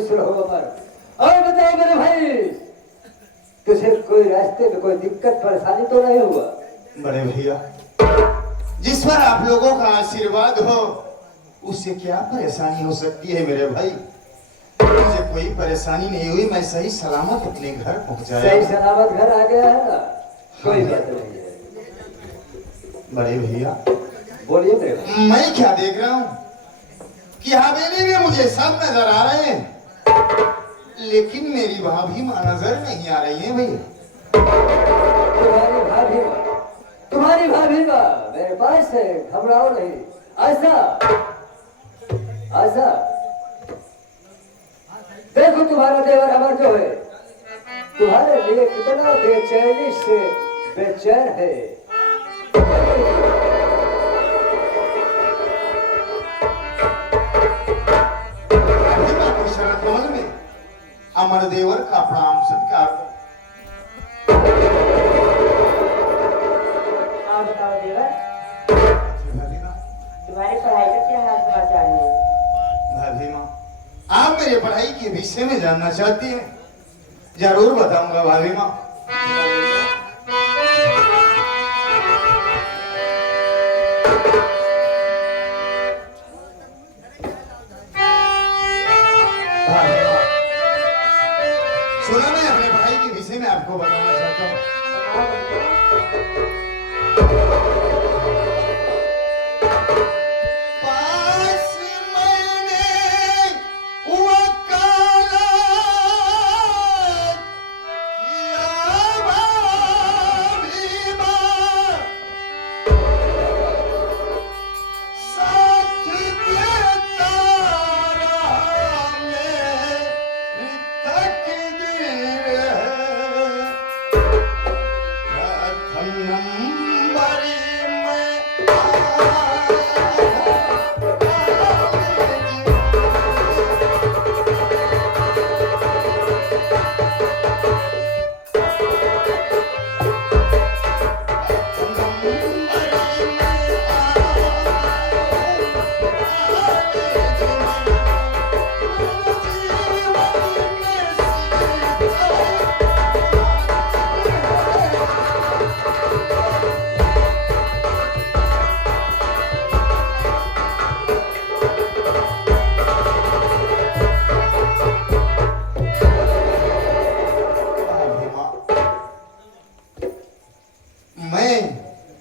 खुश रहो अमर। और बताओ मेरे भाई, तुझे कोई रास्ते में कोई दिक्कत परेशानी तो नहीं हुआ? बड़े भैया, जिस पर आप लोगों का आशीर्वाद हो उससे क्या परेशानी हो सकती है मेरे भाई। मुझे कोई परेशानी नहीं हुई, मैं सही सलामत अपने घर पहुंचाया। सही सलामत घर आ गया है ना, कोई बात नहीं है। बड़े भैया बोलिए मेरे। मैं क्या देख रहा हूँ कि हवेली में मुझे सब नजर आ रहे हैं, लेकिन मेरी भाभी माँ नजर नहीं आ रही है भैया। तुम्हारी भाभी माँ मेरे पास है, घबराओ नहीं। आशा आशा, देखो तुम्हारा देवर अमर जो है तुम्हारे लिए कितना बेचैनी से बेचैन है। कमल में अमर देवर का प्रणाम सत्कार। आप बताओ देवर, तुम्हारी पढ़ाई का क्या हाल समाचार है? भाभी माँ, आप मेरे पढ़ाई के विषय में जानना चाहती हैं? जरूर बताऊंगा भाभी माँ। सुना, मैं अपने पढ़ाई के विषय में आपको बताना चाहता हूँ।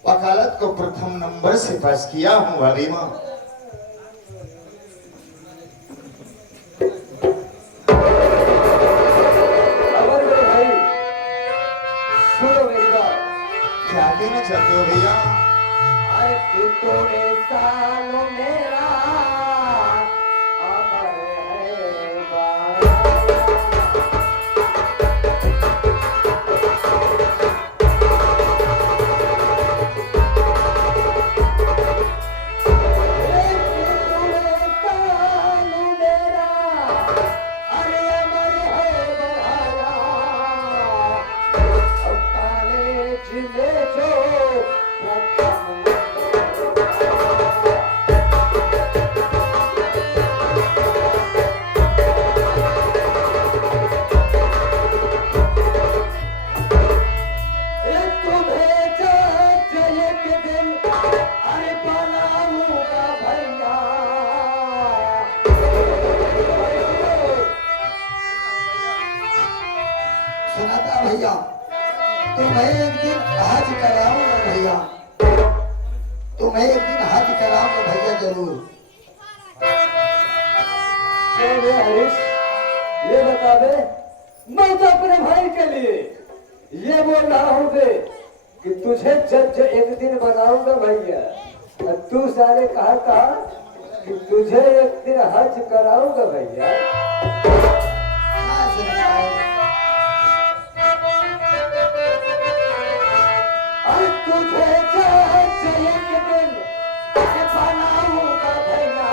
वकालत को प्रथम नंबर से पास किया हूँ भाभी माँ। क्या कहना चाहते हो भैया? थोड़े सालों मेरा अमर है भैया। तुम्हें एक दिन हज कराऊंगा भैया, तुम्हें एक दिन हज कराऊंगा भैया जरूर। हरीश, ये बता दे, मैं तो अपने भाई के लिए ये बोल रहा हूँ कि तुझे जज एक दिन बनाऊंगा भैया, और तू सारे कहा कि तुझे एक दिन हज कराऊंगा भैया। तुझे जज एक दिन बनाऊंगा भैया,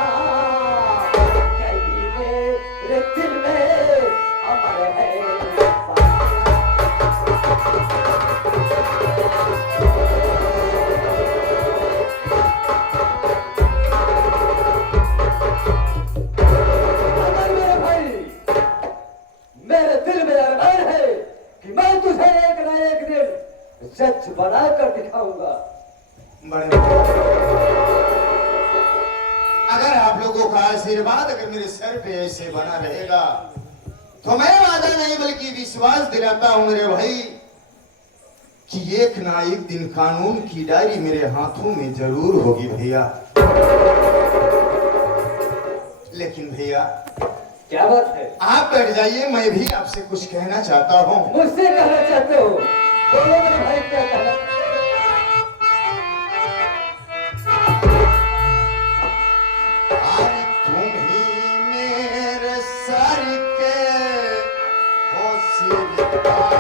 कहीं मेरे दिल में अमर है। अगर मेरे भाई आप लोगों का आशीर्वाद अगर मेरे सर पे ऐसे बना रहेगा तो मैं वादा नहीं बल्कि विश्वास दिलाता हूं मेरे भाई कि एक ना एक दिन कानून की डायरी मेरे हाथों में जरूर होगी भैया। लेकिन भैया क्या बात है? आप बैठ जाइए, मैं भी आपसे कुछ कहना चाहता हूँ। मुझसे कहना चाहते हो? बोलो मेरे भाई, क्या कहना? अरे तुम ही मेरे सर के हो सिरताज।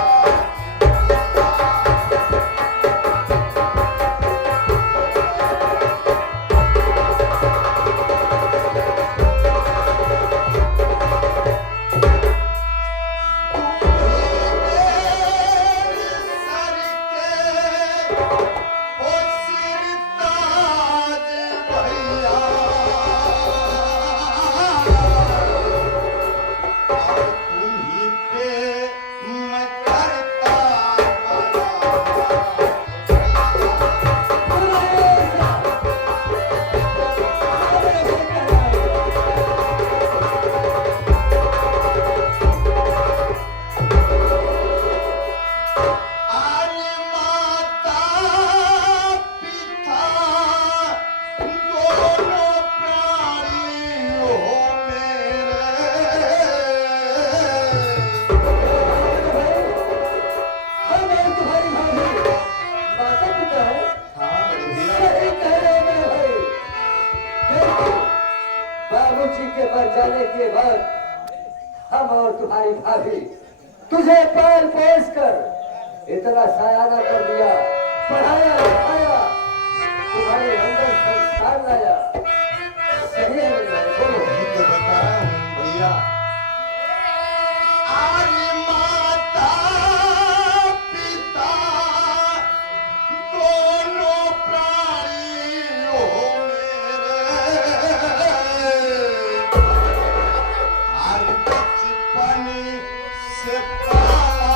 बाबूजी के मर जाने के बाद हम और तुम्हारी भाभी तुझे पाल पोस कर इतना सयाना कर दिया, पढ़ाया लिखाया, तुम्हारे अंदर संस्कार लाया। सही है मेरे भाई, बोलो। मैं तो बता रहा हूँ भैया। आज माता पिता दोनों प्राणी हो मेरे। आज बचपन से पाला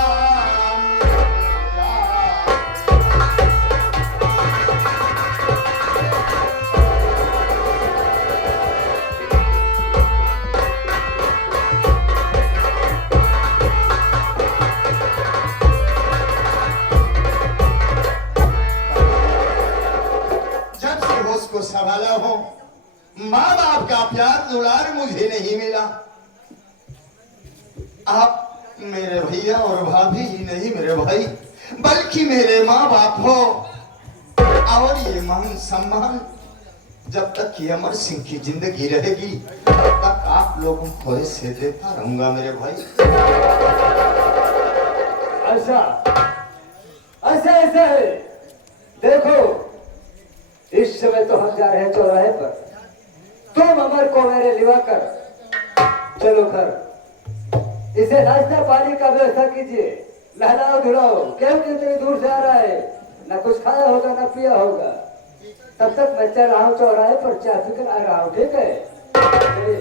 मेरा। जब से होश को संभाला हूं, माँ बाप का प्यार दुलार मुझे नहीं मिला। आप मेरे भैया और भाभी ही नहीं मेरे भाई, बल्कि मेरे माँ बाप हो। और ये मान सम्मान जब तक कि अमर सिंह की जिंदगी रहेगी तब तक आप लोगों को ऐसे देता रहूंगा मेरे भाई। ऐसा ऐसा ऐसा है। देखो, इस समय तो हम जा रहे हैं चौराहे पर, तुम अमर को मेरे लिवा कर चलो घर, इसे नाश्ता पानी का व्यवस्था कीजिए, नहलाओ धुलाओ, क्योंकि इतनी दूर से आ रहा है, ना कुछ खाया होगा ना पिया होगा। तब तक मैं चल रहा हूँ चौराहे पर, चाय पीकर आ रहा हूँ, ठीक है? चलिए।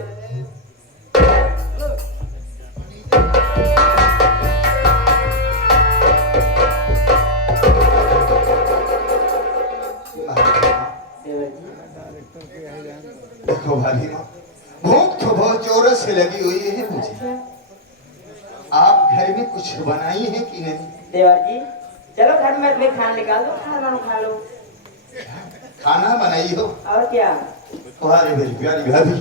देखो भाभी माँ, भूख तो बहुत जोरों से लगी हुई है मुझे। आप घर में कुछ बनाई है कि नहीं? देवर जी, चलो घर में तुम्हें खाना निकाल दो, खाना खा लो। खाना बनाई हो? और क्या? तुम्हारी मेरी प्यारी भाभी।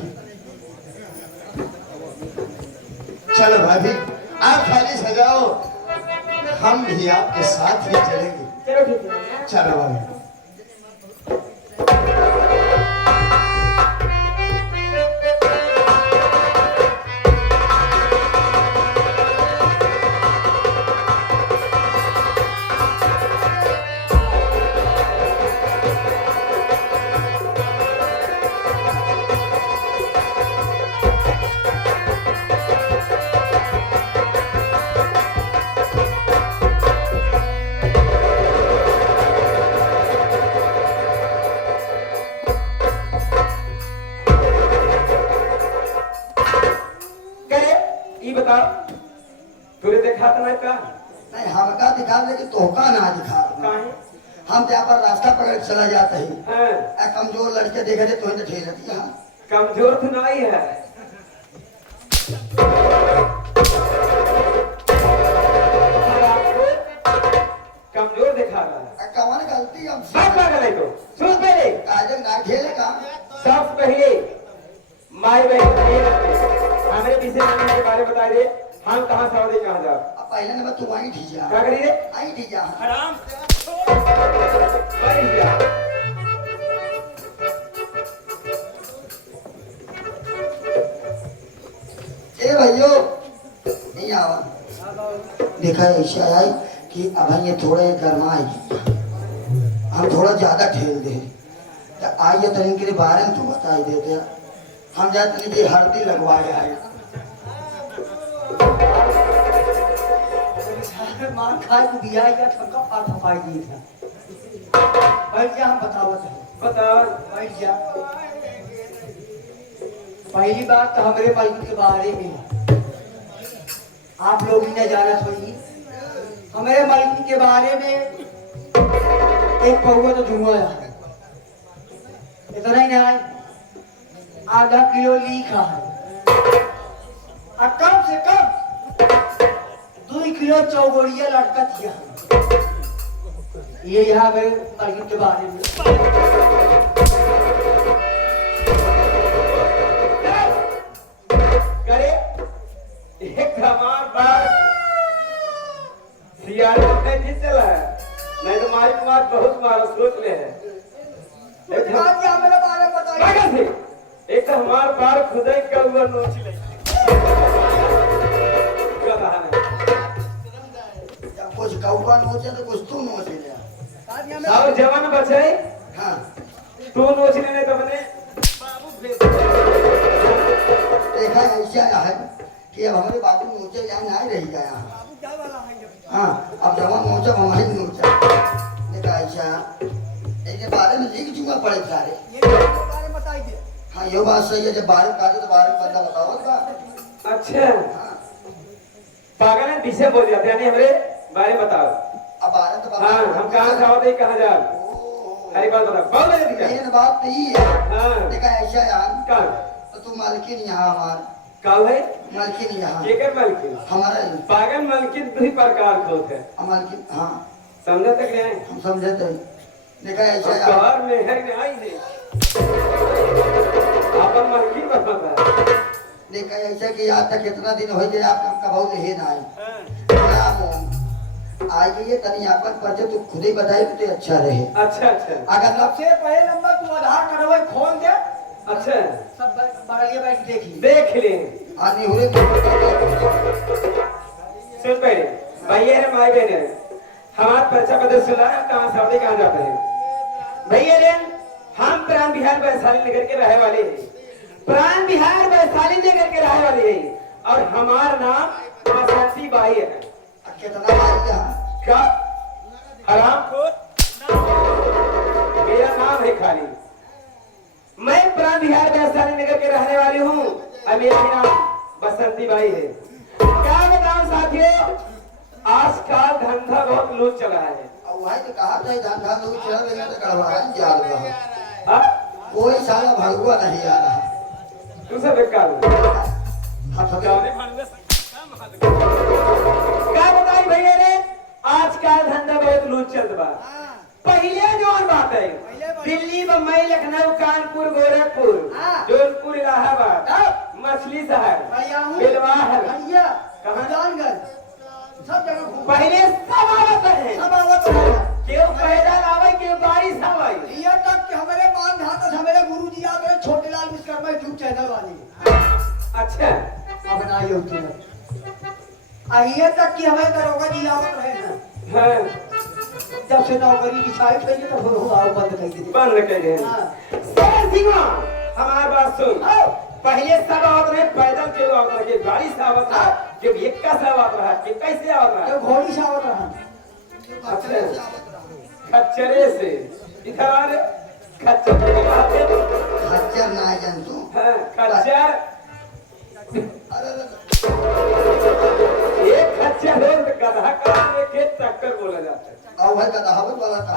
चलो भाभी, आप थाली सजाओ, हम भी आपके साथ ही चलेंगे। चलो ठीक है। चलो भाभी। तुरे देखा तो नहीं का? नहीं हमका दिखा लेकिन तोहका ना दिखा। काहे? हम जहाँ पर रास्ता पकड़ के चला जाते ही हाँ। कमजोर लड़के देखे थे तो ठेल दिया। कमजोर तो नहीं है। और आपको कमजोर दिखा रहा है। कौन गलती हम सब पागल है तो सुन पहले आज ना खेले का सब पहले माई बहन हमारे विषय के बारे में बता दे। हम कहाँ सवारी कहाँ जाओ। अब पहले नंबर तू आई ठीजा क्या करिए आई ठीजा हराम बैठ जा। ए भाइयों नहीं आवा देखा ऐसा आई कि अब ये थोड़े गरमाए हम थोड़ा ज्यादा ठेल दे तो आइए तो इनके बारे में तू बताई देते हम जाते नहीं कि हल्दी लगवाए आए मार खाए को दिया या ठंका फाट फपाई दी था बैठ जा हम बतावत है बताओ बैठ जा पहली बात तो हमारे मालिक के बारे में आप लोग ही न जानत होगी हमारे मालिक के बारे में एक पौवा तो धुआं है इतना ही ना है आधा किलो लीखा है और कम से कम 2 किलो चौगोड़िया लटका दिया ये यहाँ पे मालिक के बारे में करे एक हमार बार सियारे में जीत चला है नहीं तो मारी मार बहुत मारो सोच ले है। एक बात क्या मेरे बारे में बताइए पागल थे एक हमार बार खुदाई का हुआ नोच ले क्या रहा है जब कुछ कौवा नोचे तो कुछ तू नोच ले और जवान बचे हाँ तू नोच लेने तो बने देखा ऐसा है कि अब हमारे बाबू नोचे यहाँ नहीं रह गया हाँ अब जवान नोचा हमारी नोचा देखा ऐसा इसके बारे में लिख दूंगा पड़े सारे हाँ ये बात सही है जब बारह काटे तो बारह बंदा बताओ का अच्छा हाँ पागल है पीछे बोल जाते हैं हमारे बारे में बताओ। अब बारह तो हाँ हम कहाँ से आवते कहाँ जा हरी बात बताओ बहुत लगे दिखा मेन बात तो ये है हाँ देखा ऐसा यार कल तो तू मालकिन यहाँ हमार कल है मालकिन यहाँ केकर मालकिन हमारा ही पागल मालकिन दो ही प्रकार के होते हैं मालकिन हाँ समझे तक नहीं हम समझे थे देखा ऐसा अब यार शहर में है नहीं आई नहीं अपन मालकिन बताता है देखा ऐसा कि आज तक कितना दिन हो गया आपका कबूल है ना आई आज ये तनी आपन पर तू खुद ही बताए तो अच्छा रहे अच्छा अच्छा अगर सबसे पहले नंबर तू आधार करवाए खोल दे अच्छा सब बड़िया बैठ देखी देख ले आनी हुए सुन पहले भैया है माई बहन है हमारा परिचय पता सुना है कहाँ सऊदी कहाँ जाते हैं भैया रे हम प्राण बिहार वैशाली नगर के रहने वाले हैं प्राण बिहार वैशाली नगर के रहने वाले हैं और हमारा नाम बसंती बाई है। कितना मार यहाँ क्या हराम मेरा नाम है खाली मैं प्राण बिहार वैशाली नगर के रहने वाली हूँ और मेरा नाम बसंती बाई है। क्या बताऊं साथियों आजकल धंधा बहुत लूट चला है। अब वही तो कहा था धंधा लोग चला लेंगे तो गड़बड़ा जा रहा हाँ? कोई साला भगवा नहीं आ रहा तू सब बेकार क्या बताई भैया रे आजकल धंधा बहुत लूट चल बा पहले जो बात है दिल्ली मुंबई लखनऊ कानपुर गोरखपुर जौनपुर इलाहाबाद मछली शहर बिलवाहर सब जगह पहले सब आवत है सब आवत है क्यों पैदल आवे क्यों गाड़ी से आवे ये तक कि हमारे मान धात हमारे गुरुजी आ गए छोटे लाल विश्वकर्मा यूट्यूब चैनल वाले अच्छा अब ना यूट्यूब ये तक कि हमारे दरोगा जी आवत रहे ना हाँ जब से नौकरी की छाई पड़ी तो फिर हो आओ बंद कर दी बंद कर गए सर सिंह हमारी बात सुन पहले सब आवत रहे पैदल के आवत रहे गाड़ी से आवत रहा कि एक्का से आवत रहा कि कैसे आवत रहा जो घोड़ी से आवत रहा अच्छा खच्चरे से इधर आ रे खच्चर के कहते खच्चर ना जान तू हाँ खच्चर अरे एक खच्चर हो तो गधा का के टक्कर बोला जाता है आओ भाई का कहावत वाला था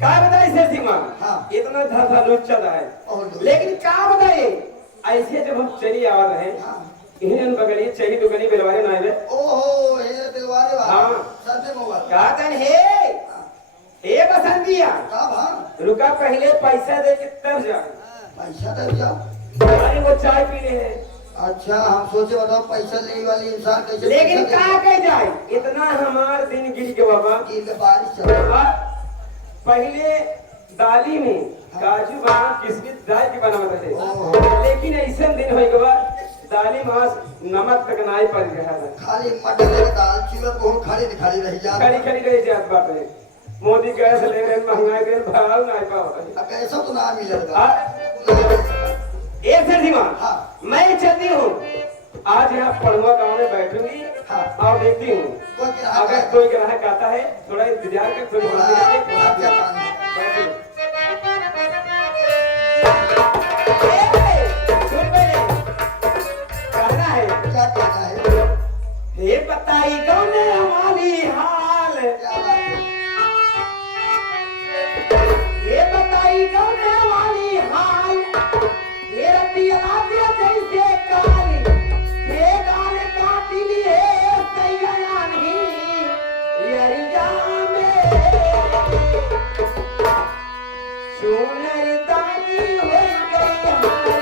का बताई से सीमा हाँ। इतना धसा लुच्चा है और लेकिन का बताए ऐसे जब हम चली आ रहे हैं हाँ। इन्हें बगली चली दुगनी बिलवारे ना आवे ओहो ये दिलवारे वाला हाँ। सबसे मोबाइल का कन हे बसंतिया का भान रुका पहले पैसा दे के तब जा पैसा दे जाओ अरे वो चाय पीने हैं अच्छा हम सोचे बताओ पैसा लेने वाली इंसान कैसे लेकिन पैसा का कह जाए इतना हमार दिन गिर के बाबा दे? दिन में बारिश चल रहा है। पहले दाली में काजू बादाम किशमिश डाल के बनावत थे ओहो। लेकिन ऐसा दिन हो गया दाली मांस नमक तक नहीं पड़ रहा है खाली मटर के दाल चूरन को खाली दिखाई रही जा खड़ी खड़ी रही जात बात है मोदी गैस ले रहे महंगाई दे भाव नहीं पाओ अब ऐसा तो ना मिलेगा एक सीमा हाँ। मैं चलती हूँ आज यहाँ पड़ुआ गांव में बैठूंगी हाँ। और देखती हूँ कोई ग्राहक अगर आए। कोई ग्राहक आता है थोड़ा इंतजार कर थोड़ी थोड़ा अच्छा काम है। बैठो। सुन पहले कहना है क्या कहना है ये बताई कौन है हमारी हाल क्या बात है ये बताई कौन है हमारी हाल ये रतिया जैसे काली ये गाल काटी लिए सैया नहीं यरिया में सुनर दानी हो गई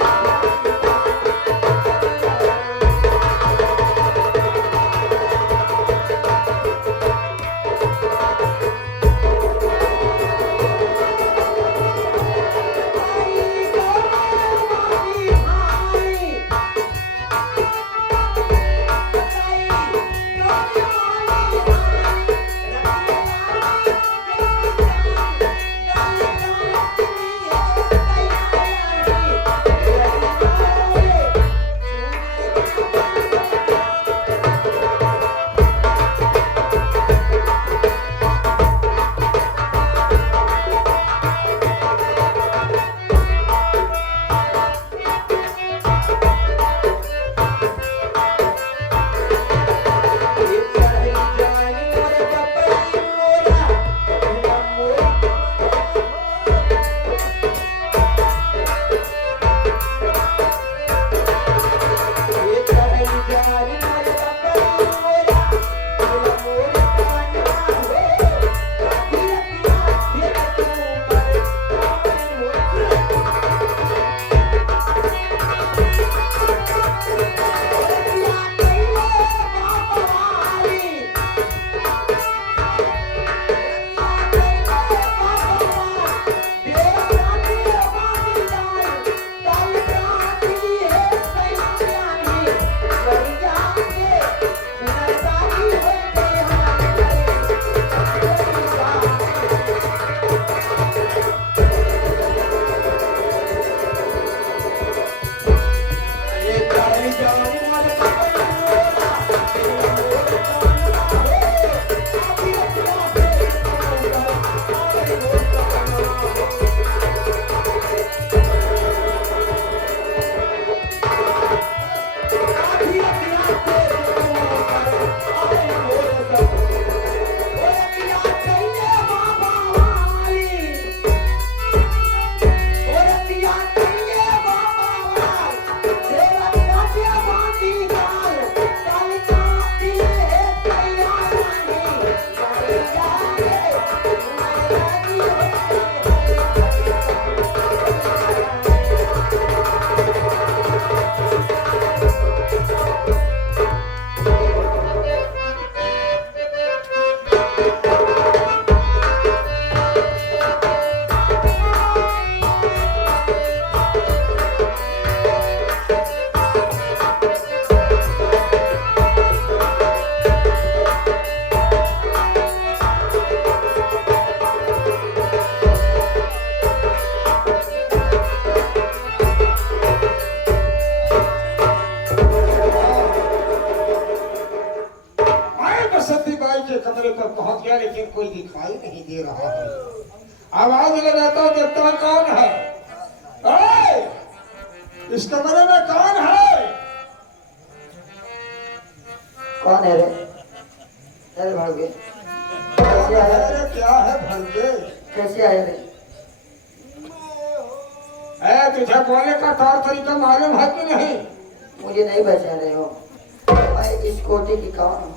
लेकिन कोई दिखाई नहीं दे रहा है। आवाज लगाता हूँ, देखता हूँ कौन है। इस कमरे में कौन है? कौन है रे? अरे भागे कैसे आया? अरे क्या है भंगे? कैसे आए रे? तुझे बोलने का तौर तरीका मालूम है कि नहीं? मुझे नहीं पहचान रहे हो? मैं इस कोटे की कौन हूँ?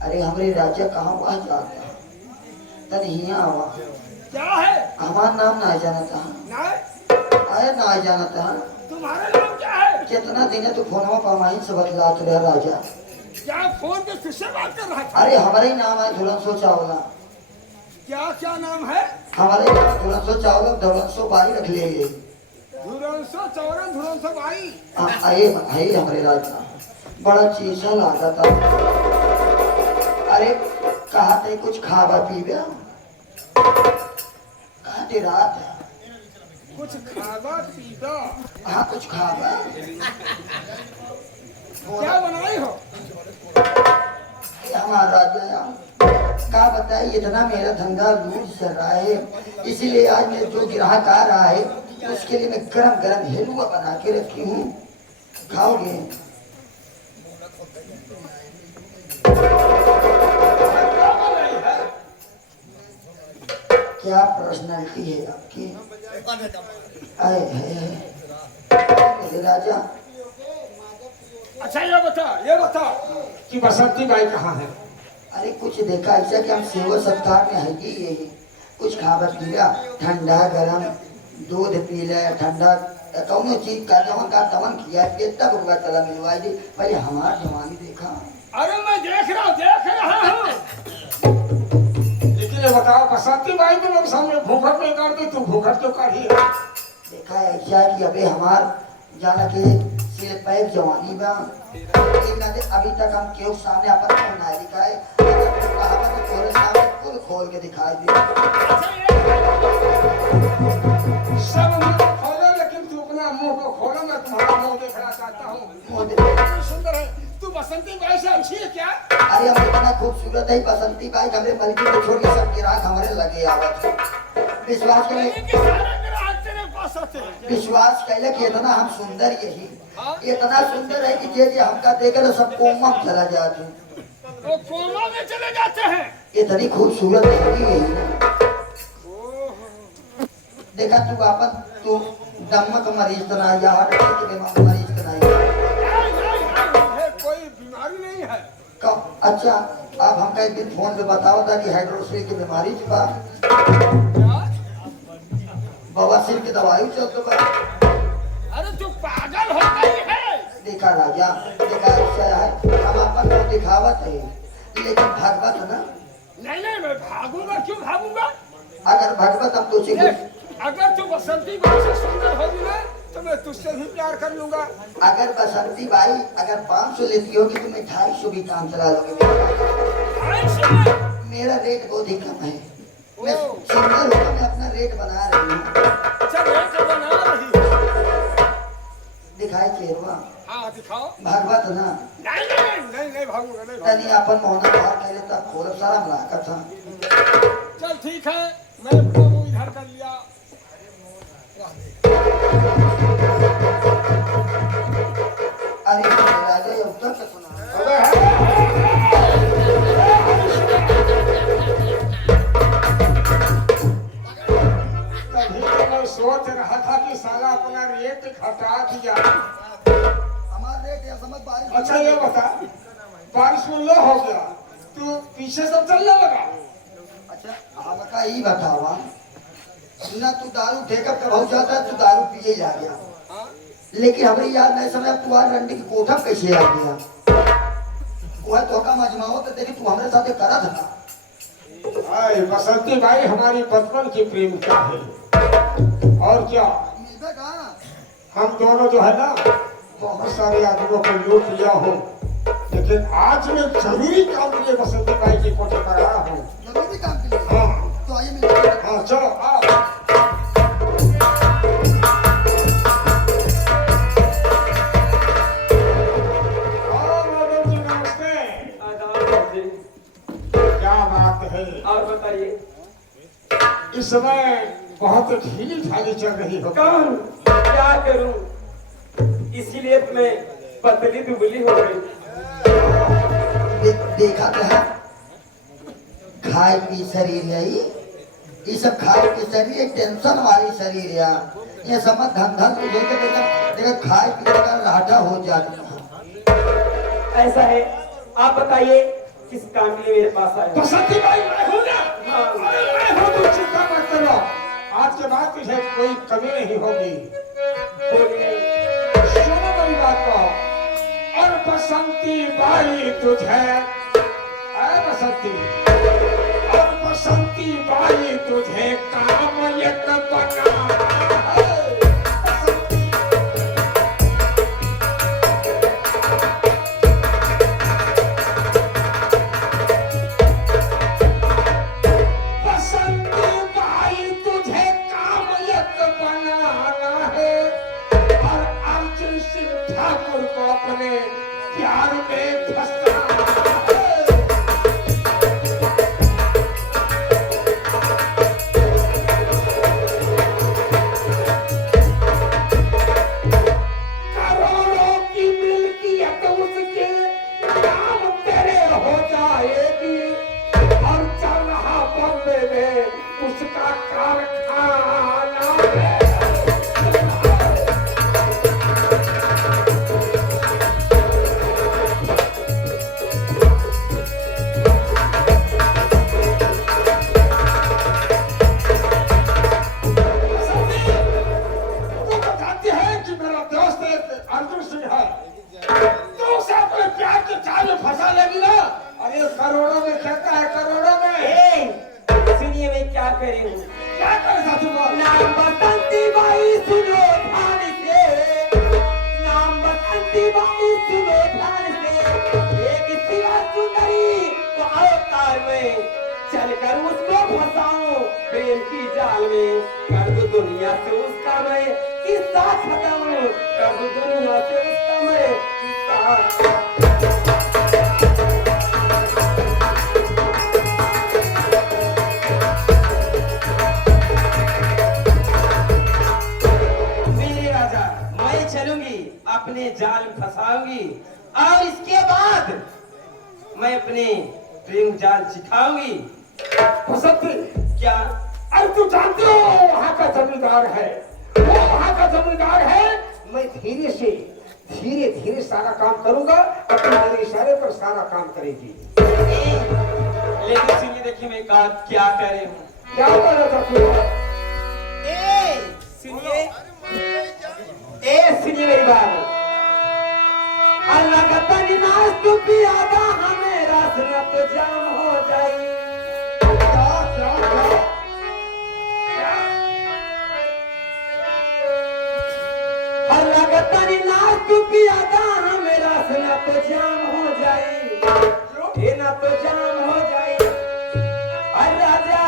अरे हमारे राजा कहाँ हुआ जाता तन हिया हुआ क्या है? हमारा नाम ना जाना था, अरे ना जाना था। तुम्हारा नाम क्या है? कितना दिन है तू फोन में पमाइन से बतलात रहे राजा? क्या फोन पे किससे बात कर रहा था? अरे हमारा ही नाम है धुलनसो चावला। क्या क्या नाम है? हमारे नाम धुलनसो चावला, धुलनसो बाई रख ले। धुरंसो चौरन धुरंसो भाई। आए भाई हमारे राजा बड़ा चीजा लागा था। अरे कहा थे कुछ खावा पीवा? कहा थे रात है कुछ खावा पीवा? हाँ कुछ खावा। क्या बनाई हो? हमारा राजा का बताए इतना मेरा धंधा लूज चल रहा है, इसीलिए आज मेरे जो ग्राहक आ रहा है उसके लिए मैं गरम गरम हलवा बना के रखी हूँ, खाओगे? क्या पर्सनालिटी है आपकी? आए मेरे राजा। अच्छा ये बता कि बसंती बाई कहाँ है? अरे कुछ देखा ऐसा कि हम सेवा सत्कार में है कि यही कुछ खावा पीला, ठंडा गरम दूध पी ले, ठंडा कौनो चीज का दमन किया तब हुआ चला मिलवाई दी। पहले हमारा जवानी देखा। अरे मैं देख रहा हूँ। लेकिन ये बताओ बसंती बाई के लोग सामने भूखट नहीं कर दे, तू भूखट क्यों काढ़ी है? देखा ऐसा कि अबे हमार जाना के सिर पैर जवानी बा, अभी तक हम केहू सामने अपन को ना दिखाए, कहावत तोरे सामने खुद खोल के दिखाई दे। सब मुंह को खोलो लेकिन तू अपना मुंह को खोलो, मैं तुम्हारा मुंह देखना चाहता हूँ। सुंदर है तू, बसंती बाई से अच्छी है क्या? अरे हम इतना खूबसूरत है बसंती बाई, हमरे मलकी को छोड़ के सब गिराक हमारे लगे आवत। विश्वास कैले कि इतना हम सुंदर यही इतना सुंदर है कि जे हमका देखे तो सब कोमा में चला जाते हैं। वो कोमा में चले जाते हैं? इतनी खूबसूरत है यही। देखा तू अपन तू दमक मरीज तो ना या हार्ट अटैक के बीमार मरीज तो नहीं, कोई बीमारी नहीं है। कब? अच्छा आप हमका एक दिन फोन पे बताओ था कि हाइड्रोसिल की बीमारी बा, बवासीर की दवाई चलते बा। अरे तू पागल हो गई है? देखा राजा, देखा ऐसा है हम अपन को दिखावत है लेकिन भगवत ना। नहीं मैं भागूंगा, क्यों भागूंगा? अगर भगवत हम तुझे अगर तू बसंती बाई से सुंदर होगी ना तो मैं तुझसे भी प्यार कर लूंगा। अगर बसंती बाई अगर 500 लेती होगी तो मैं 250 भी काम चला लूंगी। मेरा रेट बहुत ही कम है, मैं सुंदर होकर मैं अपना रेट बना रही हूँ। अच्छा रेट बना रही है? दिखाई चेहरा। हाँ दिखाओ। भगवत ना। नहीं भागूंगा, नहीं तनी अपन मोहना बाहर कहले तब खोल सारा मुलाकात था। चल ठीक है, मैं वो इधर कर लिया। अरे राजा ये उत्तर का सुना। तभी तो मैं सोच रहा था कि साला अपना रेट घटा दिया। हमारा रेट या समझ बारिश। अच्छा ये बता, बारिश में लो हो गया, तू पीछे सब चलने लगा। अच्छा हमका ही बतावा ना, तू दारू ठेकर कब हो जाता है, तू दारू पिए जा गया, लेकिन हमारी याद नहीं समय तू आज रंडी की कोठा कैसे आ गया? वह तो का मजमाओ तो तेरी तू हमारे साथ करा था। अरे बसंती बाई हमारी बचपन की प्रेमिका है, और क्या मिलता कहाँ? हम दोनों जो है ना बहुत सारे आदमियों को लूट लिया हूँ, लेकिन आज मैं जरूरी काम के लिए बसंती बाई की कोठे पर आया हूँ। जरूरी काम के लिए? हाँ तो आइए मिलते हैं। हाँ चलो आओ। मैडम जी नमस्ते। क्या बात है? और बताइए इस समय बहुत ढीली ढाली चल रही हो। कौन क्या करूं, इसीलिए मैं पतली दुबली हो गई। देखा तो है खाए पी शरीर है ये सब खाए पी शरीर टेंशन वाली शरीर है ये समझ धन धन देखा खाए पी का लाटा हो जाता। ऐसा है, आप बताइए किस काम के लिए मेरे पास आए हो? बसंती भाई मैं हूँ ना, हाँ। अरे मैं हूँ, तू चिंता मत करो, आज के बाद तुझे कोई कमी नहीं होगी। बोलिए। सुनो मेरी बात को, और बसंती बाई तुझे, अरे बसंती, और बसंती बाई तुझे काम एक बना, ठाकुर को अपने प्यार में फंसा। करोड़ों की मिल्कियत उसके नाम तेरे हो जाएगी, और चल रहा बॉम्बे में उसका कारखाना है। अर्जुन सिंह है, तो उसे अपने प्यार के जाल में फंसा लेगी ना। अरे करोड़ों में खेलता है, करोड़ों में। सुनिए मैं क्या करे हूँ। क्या करे साथी बोल? नाम बसंती बाई सुनो ध्यान से, नाम बसंती बाई सुनो ध्यान से, एक सिवा सुंदरी तो अवतार में चलकर उसको फंसाऊं प्रेम की जाल में, कर दो दुनिया से उसका मैं किस्सा खत्म, कर दो दुनिया से उसका मैं किस्सा। मेरे राजा, मैं चलूंगी, अपने जाल में फंसाऊंगी, और इसके बाद मैं अपने प्रेम जाल सिखाऊंगी। बसंती, क्या? अरे तू जानते हो वहाँ का जमींदार है, वो वहाँ का जमींदार है। मैं धीरे से धीरे धीरे सारा काम करूंगा, अपने मेरे इशारे पर सारा काम करेगी। लेकिन सुनिए, देखिए मैं क्या कर रही हूँ। क्या कर रहा था तू? सुनिए, सुनिए मेरी बात। अल्लाह का तनिनाश तू पियादा हमें रास्ता तो जाम हो जाए। अल्लाह का तनिनाश तू पियादा हमें रास्ता तो जाम हो जाए, ये ना तो जाम हो जाए। अरे राजा,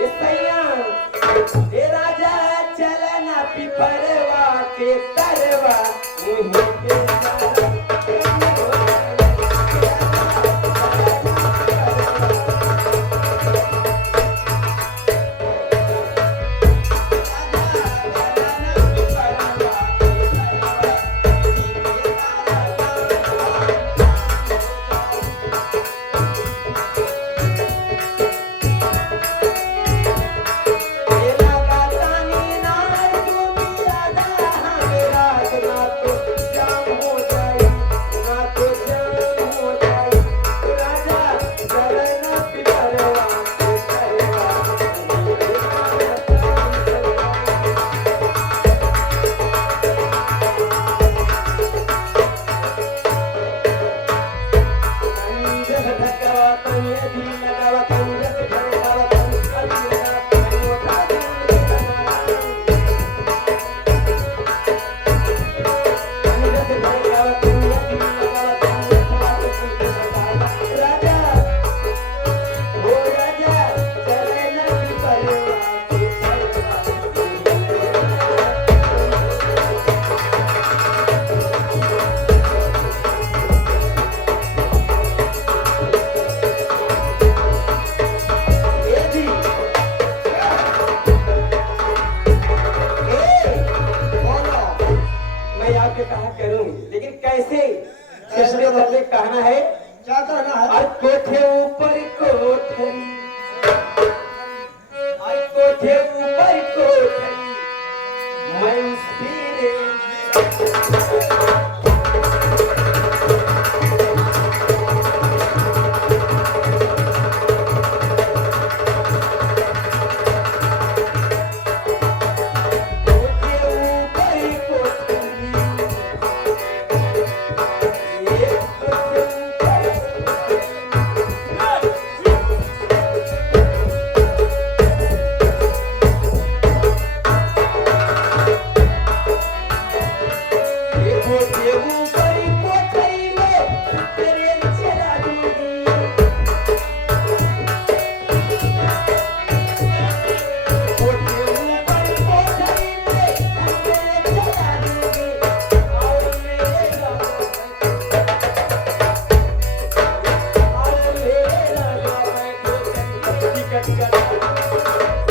ये सैया, ये राजा चलना पिपरवा के तरवा मुँह पे सारा क्या कहना है? और कोठे ऊपर कोठरी, और कोठे ऊपर कोठरी, मैं फिरे कोठे ऊपर कोठरी, एक कोठे कोठे ऊपर कोठरी में ट्रेन चला दूंगी, कोठे ऊपर कोठरी में ट्रेन चला दूंगी, और मेरा टिकट करा